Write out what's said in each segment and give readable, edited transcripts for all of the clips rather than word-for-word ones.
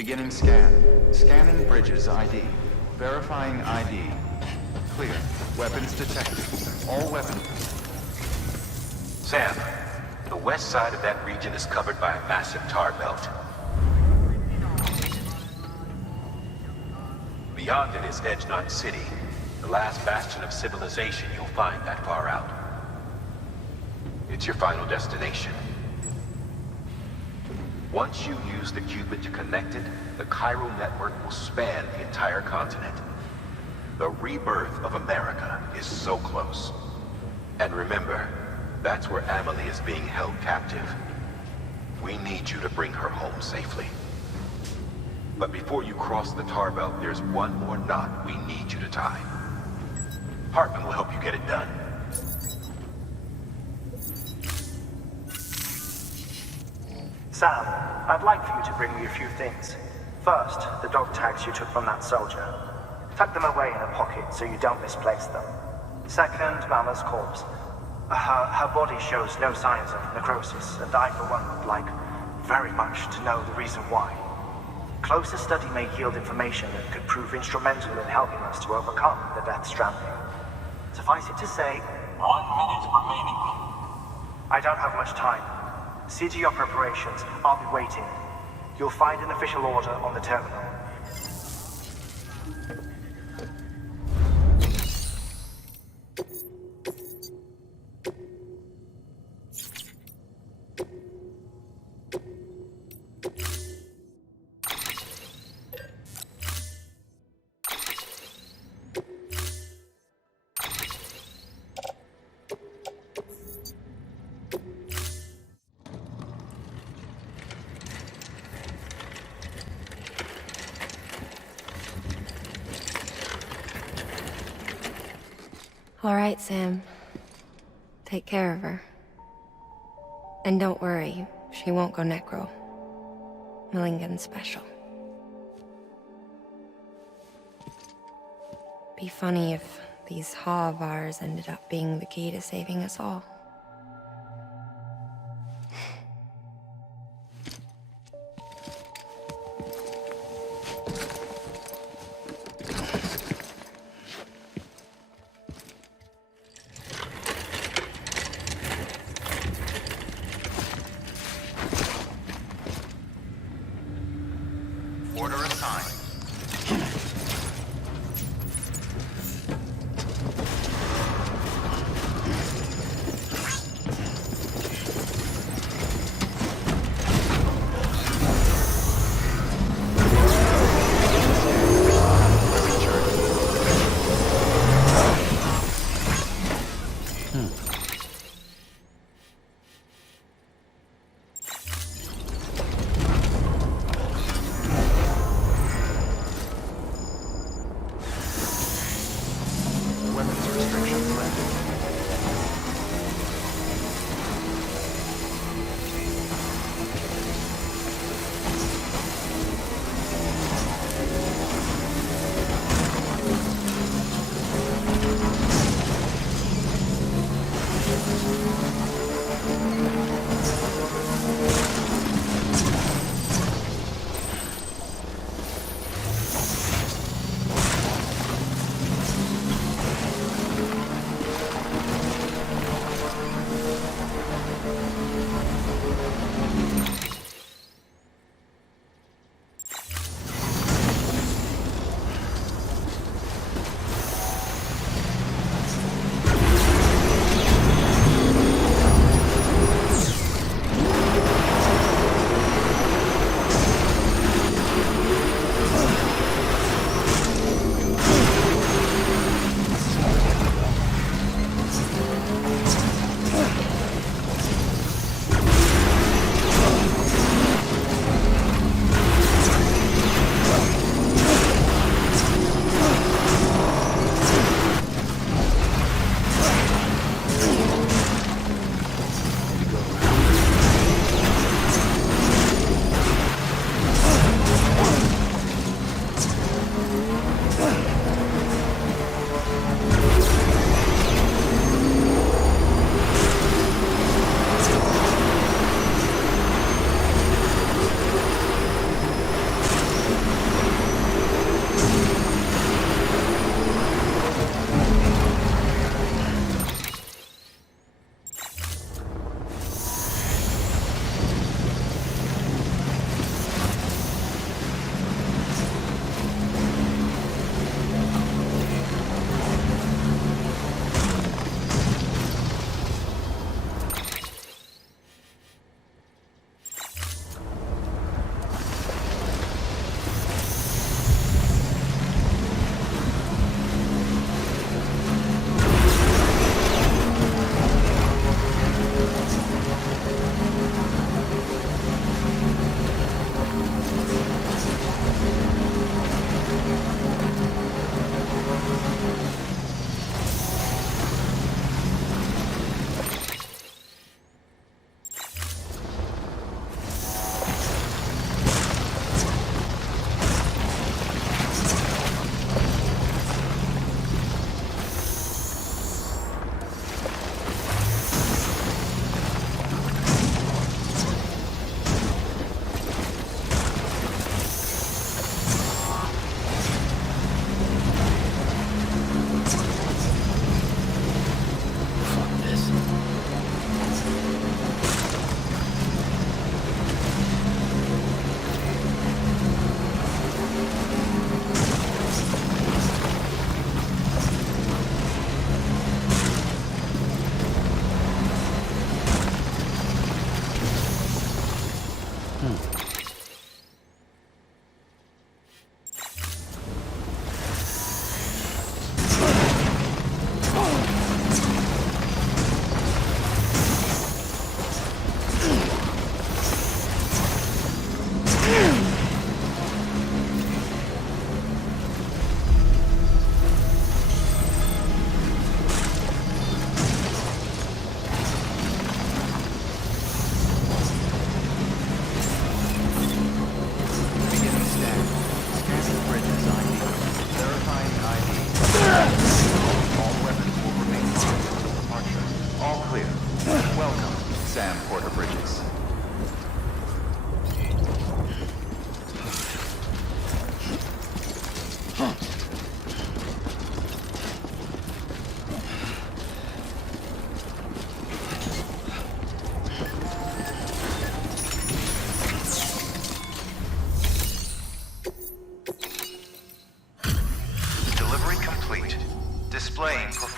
Beginning scan. Scanning bridges ID. Verifying ID. Clear. Weapons detected. All weapons. Sam, the west side of that region is covered by a massive tar belt. Beyond it is Edge Knot City, the last bastion of civilization you'll find that far out. It's your final destination. Once you use the qubit to connect it, the chiral network will span the entire continent. The rebirth of America is so close. And remember, that's where Amelie is being held captive. We need you to bring her home safely. But before you cross the tar belt, there's one more knot we need you to tie. Hartman will help you get it done. Sam, I'd like for you to bring me a few things. First, the dog tags you took from that soldier. Tuck them away in a pocket so you don't misplace them. Second, Mama's corpse. Her body shows no signs of necrosis, and I, for one, would like very much to know the reason why. Closer study may yield information that could prove instrumental in helping us to overcome the Death Stranding. Suffice it to say, 1 minute remaining. I don't have much time. See to your preparations. I'll be waiting. You'll find an official order on the terminal. All right, Sam. Take care of her. And don't worry, she won't go necro. Millingan's special. Be funny if these Ha of ours ended up being the key to saving us all. Order assigned.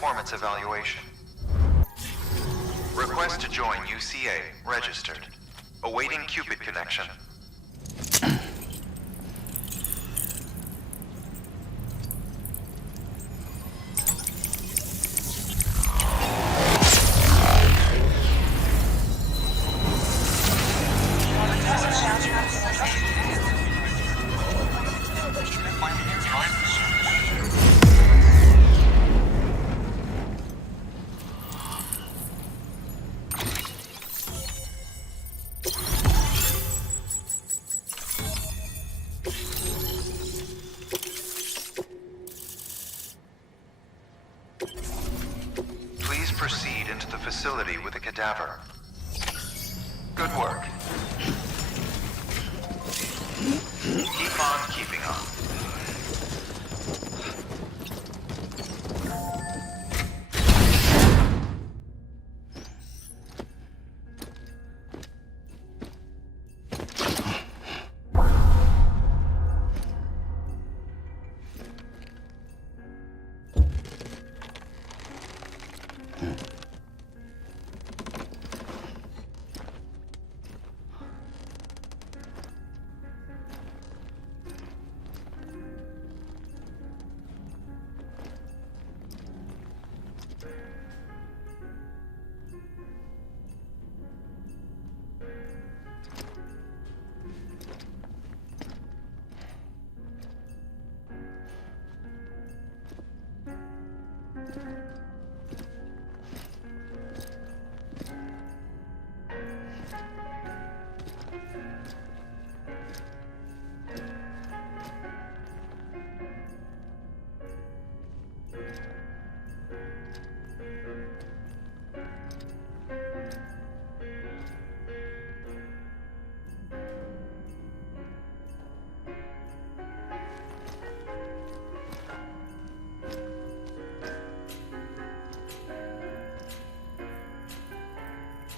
performance evaluation. Request to join UCA. Registered. Awaiting Cupid connection. Please proceed into the facility with the cadaver. Good work. Keep on keeping on.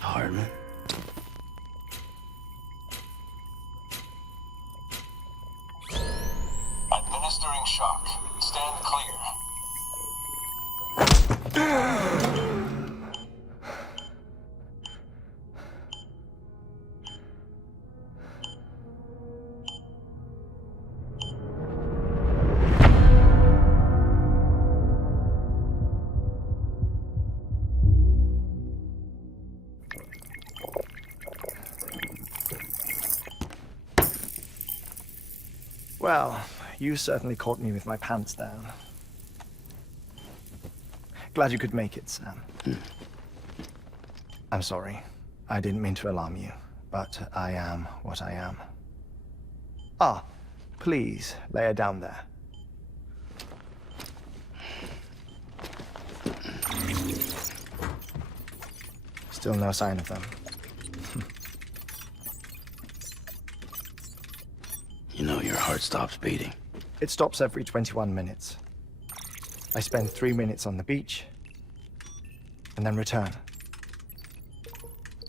Hardman. Administering shock. Stand clear. Well, you certainly caught me with my pants down. Glad you could make it, Sam. I'm sorry. I didn't mean to alarm you, but I am what I am. Ah, please, lay her down there. Still no sign of them. You know your heart stops beating. It stops every 21 minutes. I spend 3 minutes on the beach, and then return.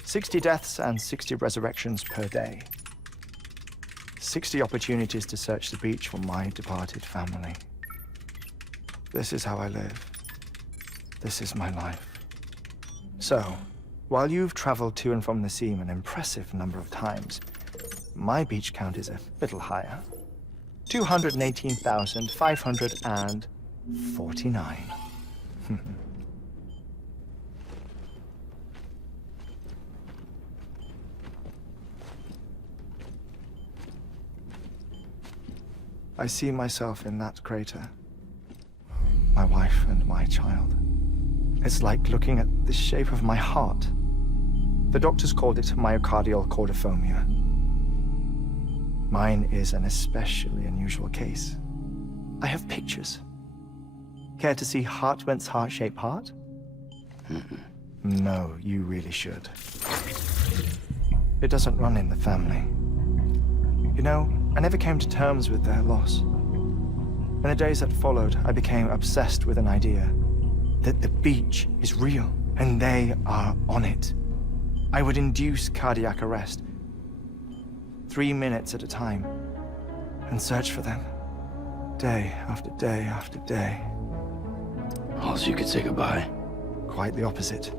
60 deaths and 60 resurrections per day. 60 opportunities to search the beach for my departed family. This is how I live. This is my life. So, while you've traveled to and from the seam an impressive number of times, my beach count is a little higher. 218,549. I see myself in that crater. My wife and my child. It's like looking at the shape of my heart. The doctors called it myocardial cordiformia. Mine is an especially unusual case. I have pictures. Care to see Hartman's heart-shaped heart? No, you really should. It doesn't run in the family. You know, I never came to terms with their loss. In the days that followed, I became obsessed with an idea that the beach is real, and they are on it. I would induce cardiac arrest, 3 minutes at a time, and search for them, day after day after day. All so you could say goodbye? Quite the opposite.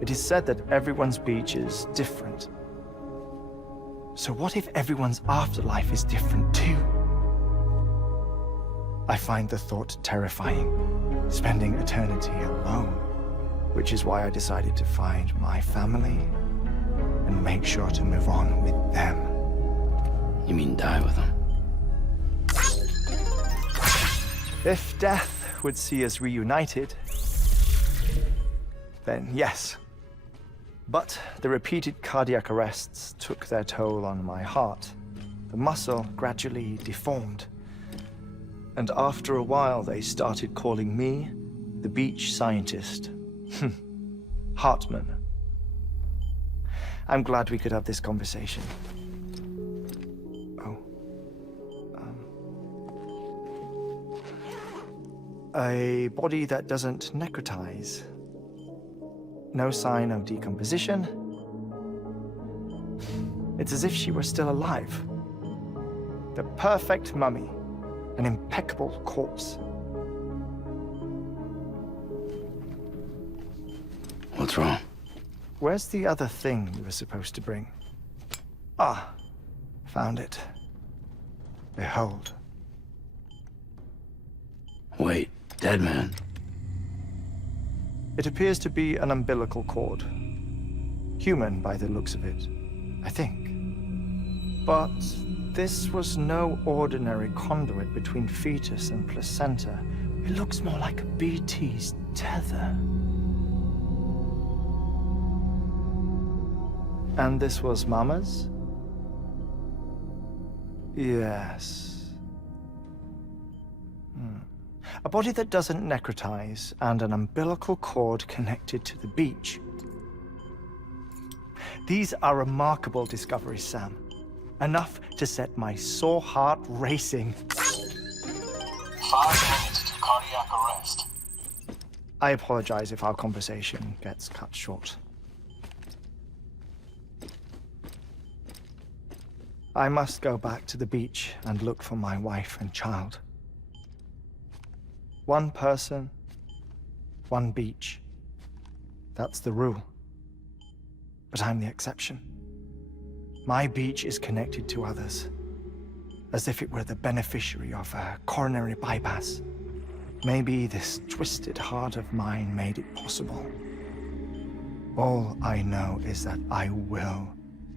It is said that everyone's beach is different. So what if everyone's afterlife is different too? I find the thought terrifying, spending eternity alone, which is why I decided to find my family and make sure to move on with them. You mean die with them? If death would see us reunited, then yes. But the repeated cardiac arrests took their toll on my heart. The muscle gradually deformed. And after a while, they started calling me the beach scientist. Hartman. I'm glad we could have this conversation. Oh. A body that doesn't necrotize. No sign of decomposition. It's as if she were still alive. The perfect mummy. An impeccable corpse. What's wrong? Where's the other thing you were supposed to bring? Ah, found it. Behold. Wait, dead man? It appears to be an umbilical cord. Human by the looks of it, I think. But this was no ordinary conduit between fetus and placenta. It looks more like a BT's tether. And this was Mama's? Yes. A body that doesn't necrotize and an umbilical cord connected to the beach. These are remarkable discoveries, Sam. Enough to set my sore heart racing. 5 minutes to cardiac arrest. I apologize if our conversation gets cut short. I must go back to the beach and look for my wife and child. One person, one beach. That's the rule. But I'm the exception. My beach is connected to others, as if it were the beneficiary of a coronary bypass. Maybe this twisted heart of mine made it possible. All I know is that I will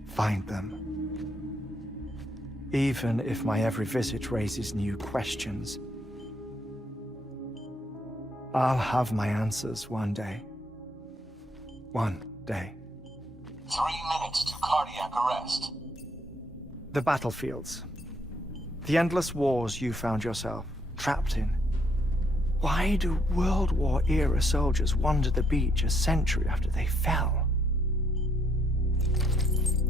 find them. Even if my every visit raises new questions, I'll have my answers one day. One day. 3 minutes to cardiac arrest. The battlefields. The endless wars you found yourself trapped in. Why do World War-era soldiers wander the beach a century after they fell?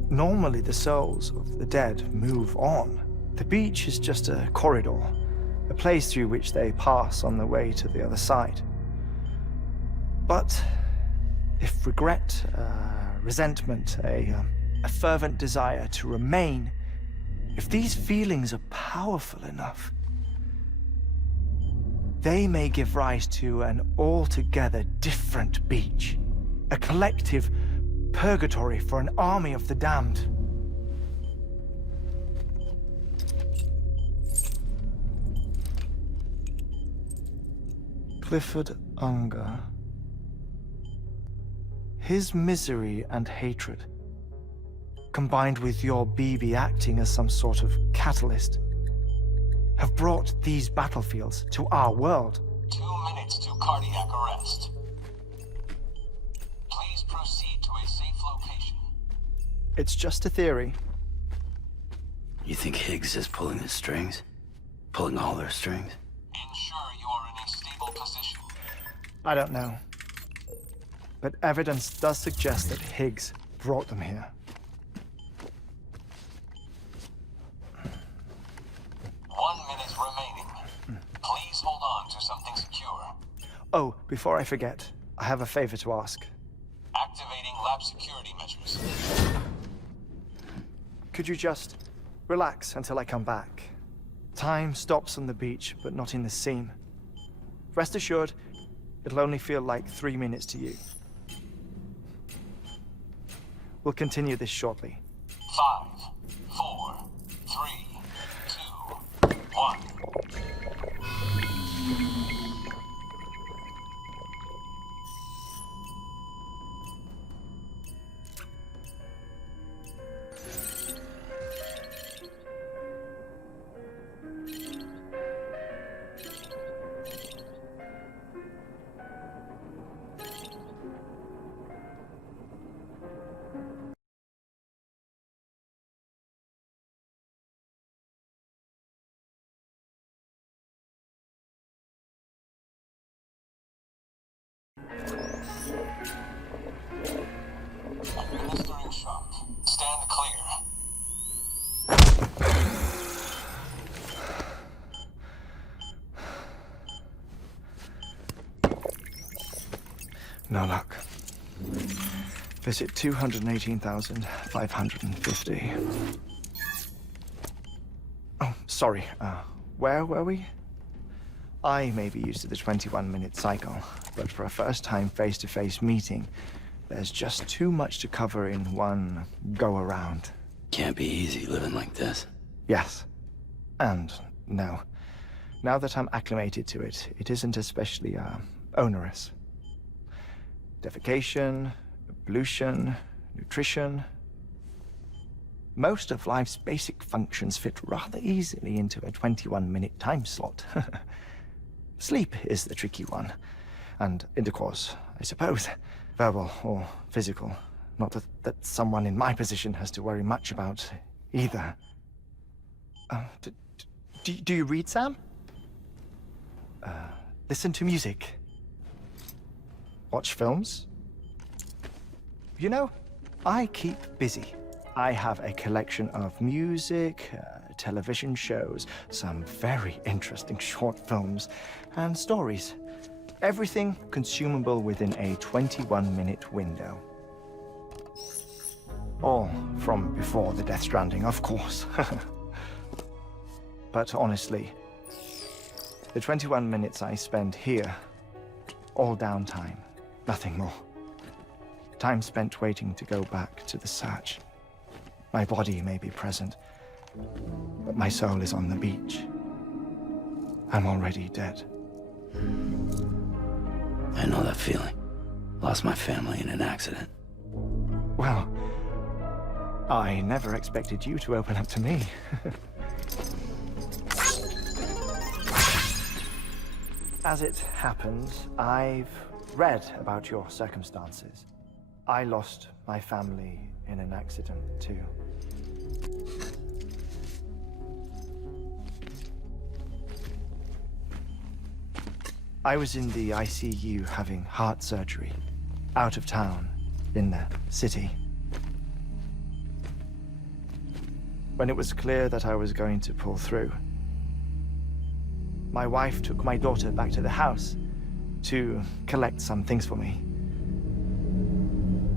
Normally, the souls of the dead move on. The beach is just a corridor, a place through which they pass on the way to the other side. But if regret, resentment, a fervent desire to remain, if these feelings are powerful enough, they may give rise to an altogether different beach, a collective purgatory for an army of the damned. Clifford Unger. His misery and hatred, combined with your BB acting as some sort of catalyst, have brought these battlefields to our world. 2 minutes to cardiac arrest. Please proceed to a safe location. It's just a theory. You think Higgs is pulling the strings? Pulling all their strings? Ensure you are in a stable position. I don't know. But evidence does suggest that Higgs brought them here. 1 minute remaining. Please hold on to something secure. Oh, before I forget, I have a favor to ask. Activating lab security measures. Could you just relax until I come back? Time stops on the beach, but not in the scene. Rest assured, it'll only feel like 3 minutes to you. We'll continue this shortly. 5, 4, 3, 2, 1. Administering shock. Stand clear. No luck. Visit 218,550. Oh, sorry. Where were we? I may be used to the 21-minute cycle, but for a first-time face-to-face meeting, there's just too much to cover in one go-around. Can't be easy living like this. Yes. And no. Now that I'm acclimated to it, it isn't especially, onerous. Defecation, pollution, nutrition. Most of life's basic functions fit rather easily into a 21-minute time slot. Sleep is the tricky one. And intercourse, I suppose. Verbal or physical. Not that someone in my position has to worry much about either. Do you read, Sam? Listen to music. Watch films? You know, I keep busy. I have a collection of music, television shows, some very interesting short films, and stories. Everything consumable within a 21-minute window. All from before the Death Stranding, of course. But honestly, the 21 minutes I spend here, all downtime, nothing more. Time spent waiting to go back to the search. My body may be present, but my soul is on the beach. I'm already dead. I know that feeling. Lost my family in an accident. Well, I never expected you to open up to me. As it happens, I've read about your circumstances. I lost my family in an accident, too. I was in the ICU having heart surgery, out of town, in the city. When it was clear that I was going to pull through, my wife took my daughter back to the house to collect some things for me.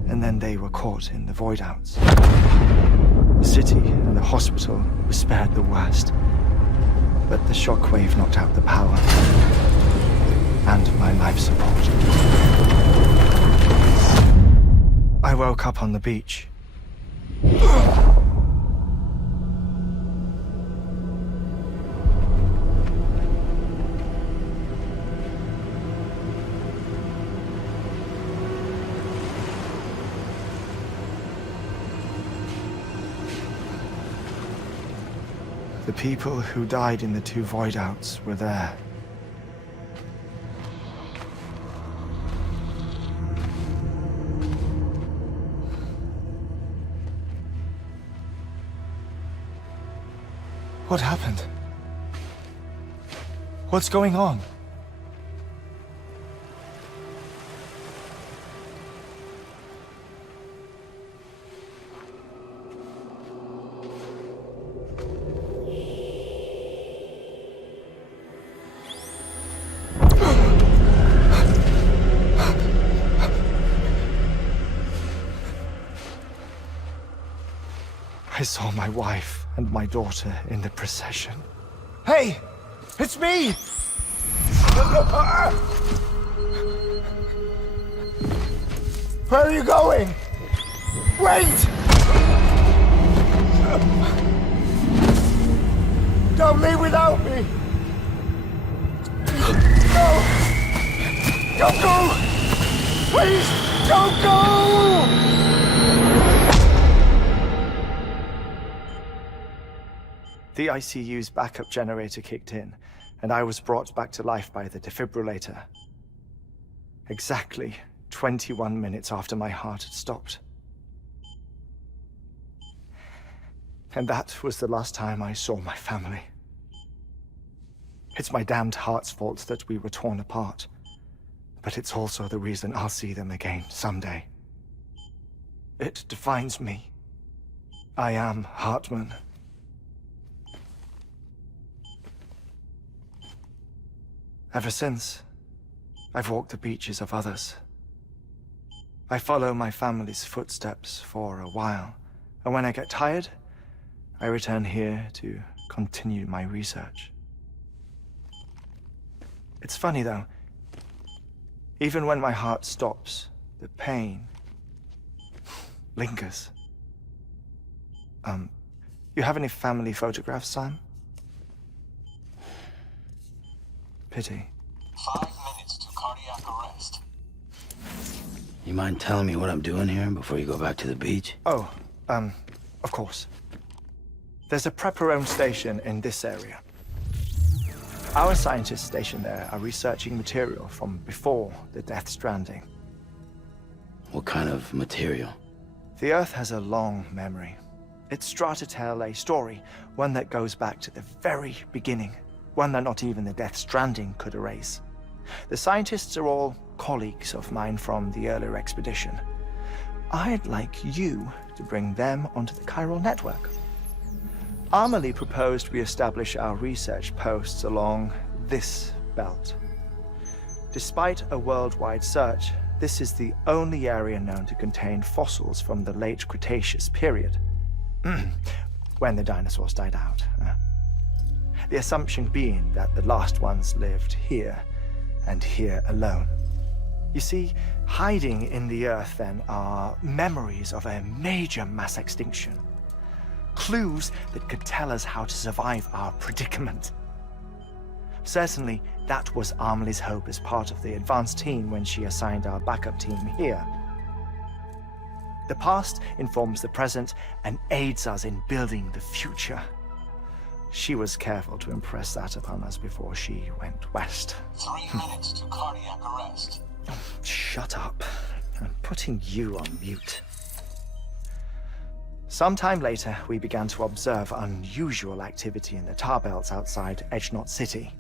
And then they were caught in the void-outs. The city and the hospital were spared the worst, but the shockwave knocked out the power and my life support. I woke up on the beach. The people who died in the two void-outs were there. What happened? What's going on? I saw my wife and my daughter in the procession. Hey! It's me! Where are you going? Wait! Don't leave without me! No! Don't go! Please, don't go! The ICU's backup generator kicked in, and I was brought back to life by the defibrillator. Exactly 21 minutes after my heart had stopped. And that was the last time I saw my family. It's my damned heart's fault that we were torn apart. But it's also the reason I'll see them again someday. It defines me. I am Hartman. Ever since, I've walked the beaches of others. I follow my family's footsteps for a while, and when I get tired, I return here to continue my research. It's funny though, even when my heart stops, the pain lingers. You have any family photographs, Sam? Pity. 5 minutes to cardiac arrest. You mind telling me what I'm doing here before you go back to the beach? Oh, of course. There's a Prepperone station in this area. Our scientists stationed there are researching material from before the Death Stranding. What kind of material? The Earth has a long memory. It's trying to tell a story, one that goes back to the very beginning, one that not even the Death Stranding could erase. The scientists are all colleagues of mine from the earlier expedition. I'd like you to bring them onto the chiral network. Amelie proposed we establish our research posts along this belt. Despite a worldwide search, this is the only area known to contain fossils from the late Cretaceous period, when the dinosaurs died out. The assumption being that the last ones lived here, and here alone. You see, hiding in the Earth then are memories of a major mass extinction. Clues that could tell us how to survive our predicament. Certainly, that was Amelie's hope as part of the advanced team when she assigned our backup team here. The past informs the present and aids us in building the future. She was careful to impress that upon us before she went west. 3 minutes to cardiac arrest. Shut up. I'm putting you on mute. Sometime later, we began to observe unusual activity in the tar belts outside Edgenot City.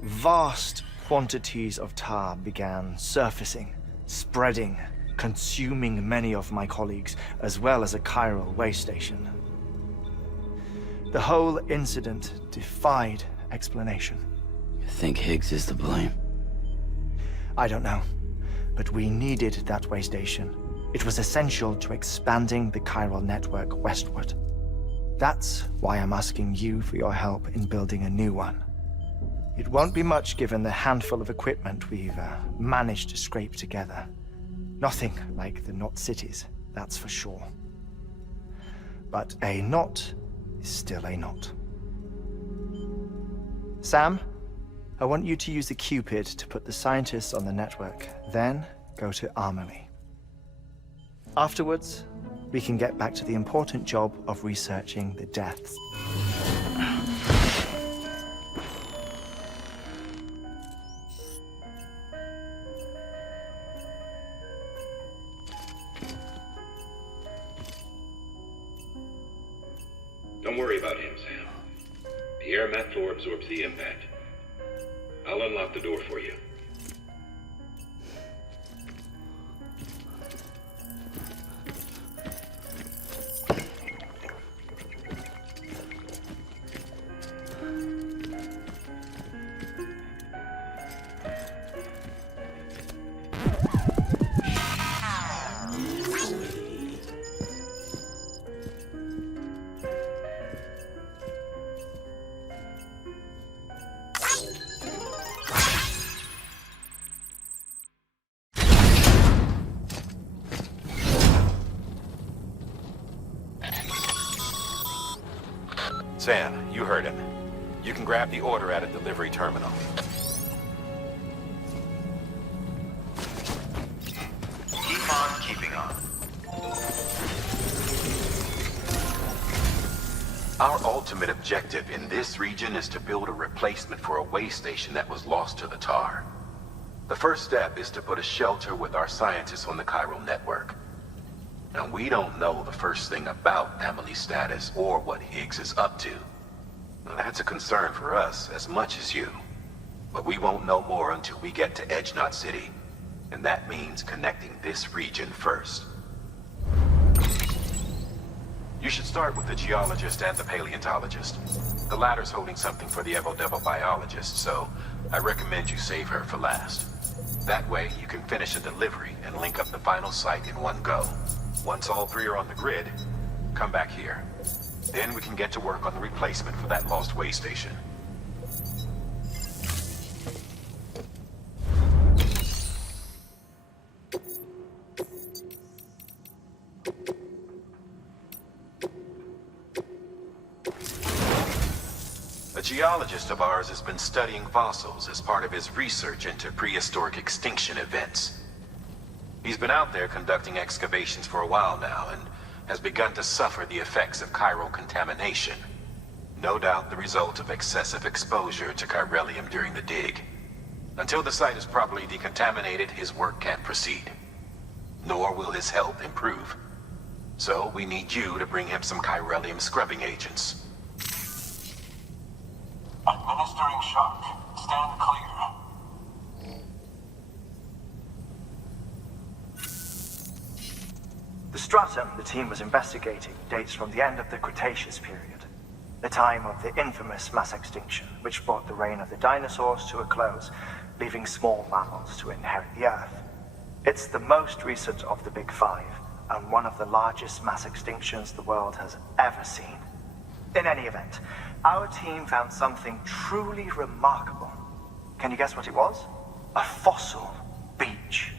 Vast quantities of tar began surfacing, spreading, consuming many of my colleagues, as well as a chiral way station. The whole incident defied explanation. You think Higgs is to blame? I don't know, but we needed that way station. It was essential to expanding the chiral network westward. That's why I'm asking you for your help in building a new one. It won't be much given the handful of equipment we've managed to scrape together. Nothing like the knot cities, that's for sure. But a knot is still a knot. Sam, I want you to use the Cupid to put the scientists on the network, then go to Amelie. Afterwards, we can get back to the important job of researching the deaths. Don't worry about him, Sam. The air mat floor absorbs the impact. I'll unlock the door for you. Sam, you heard him. You can grab the order at a delivery terminal. Keep on keeping on. Our ultimate objective in this region is to build a replacement for a way station that was lost to the tar. The first step is to put a shelter with our scientists on the chiral network. Now, we don't know the first thing about Emily's status or what Higgs is up to. Now, that's a concern for us as much as you. But we won't know more until we get to Edge Knot City. And that means connecting this region first. You should start with the geologist and the paleontologist. The latter's holding something for the Evo-Devo biologist, so I recommend you save her for last. That way, you can finish a delivery and link up the final site in one go. Once all three are on the grid, come back here. Then we can get to work on the replacement for that lost way station. A geologist of ours has been studying fossils as part of his research into prehistoric extinction events. He's been out there conducting excavations for a while now and has begun to suffer the effects of chiral contamination. No doubt the result of excessive exposure to chiralium during the dig. Until the site is properly decontaminated, his work can't proceed. Nor will his health improve. So we need you to bring him some chiralium scrubbing agents. Administering shock. Stand clear. The stratum the team was investigating dates from the end of the Cretaceous period, the time of the infamous mass extinction, which brought the reign of the dinosaurs to a close, leaving small mammals to inherit the Earth. It's the most recent of the Big Five, and one of the largest mass extinctions the world has ever seen. In any event, our team found something truly remarkable. Can you guess what it was? A fossil beach.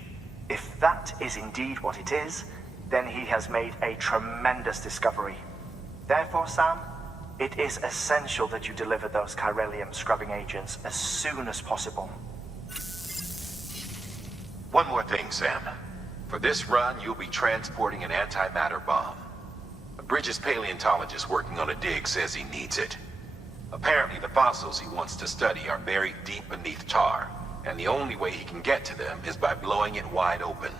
If that is indeed what it is, then he has made a tremendous discovery. Therefore, Sam, it is essential that you deliver those chiralium scrubbing agents as soon as possible. One more thing, Sam. For this run, you'll be transporting an antimatter bomb. A Bridges paleontologist working on a dig says he needs it. Apparently, the fossils he wants to study are buried deep beneath tar, and the only way he can get to them is by blowing it wide open.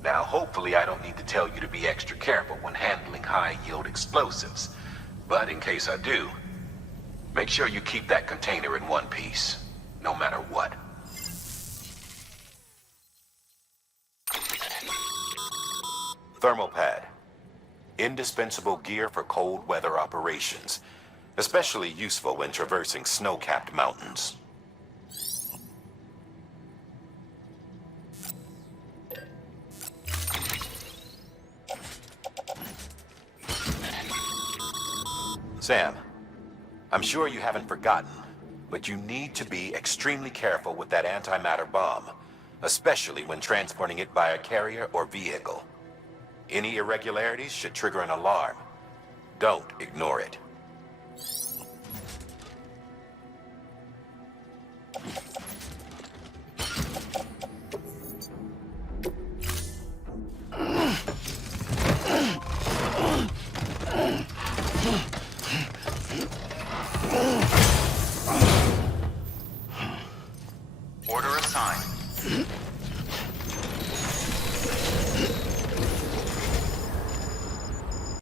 Now, hopefully I don't need to tell you to be extra careful when handling high-yield explosives, but in case I do, make sure you keep that container in one piece, no matter what. Thermal pad. Indispensable gear for cold weather operations, especially useful when traversing snow-capped mountains. Sam, I'm sure you haven't forgotten, but you need to be extremely careful with that antimatter bomb, especially when transporting it by a carrier or vehicle. Any irregularities should trigger an alarm. Don't ignore it. Order assigned.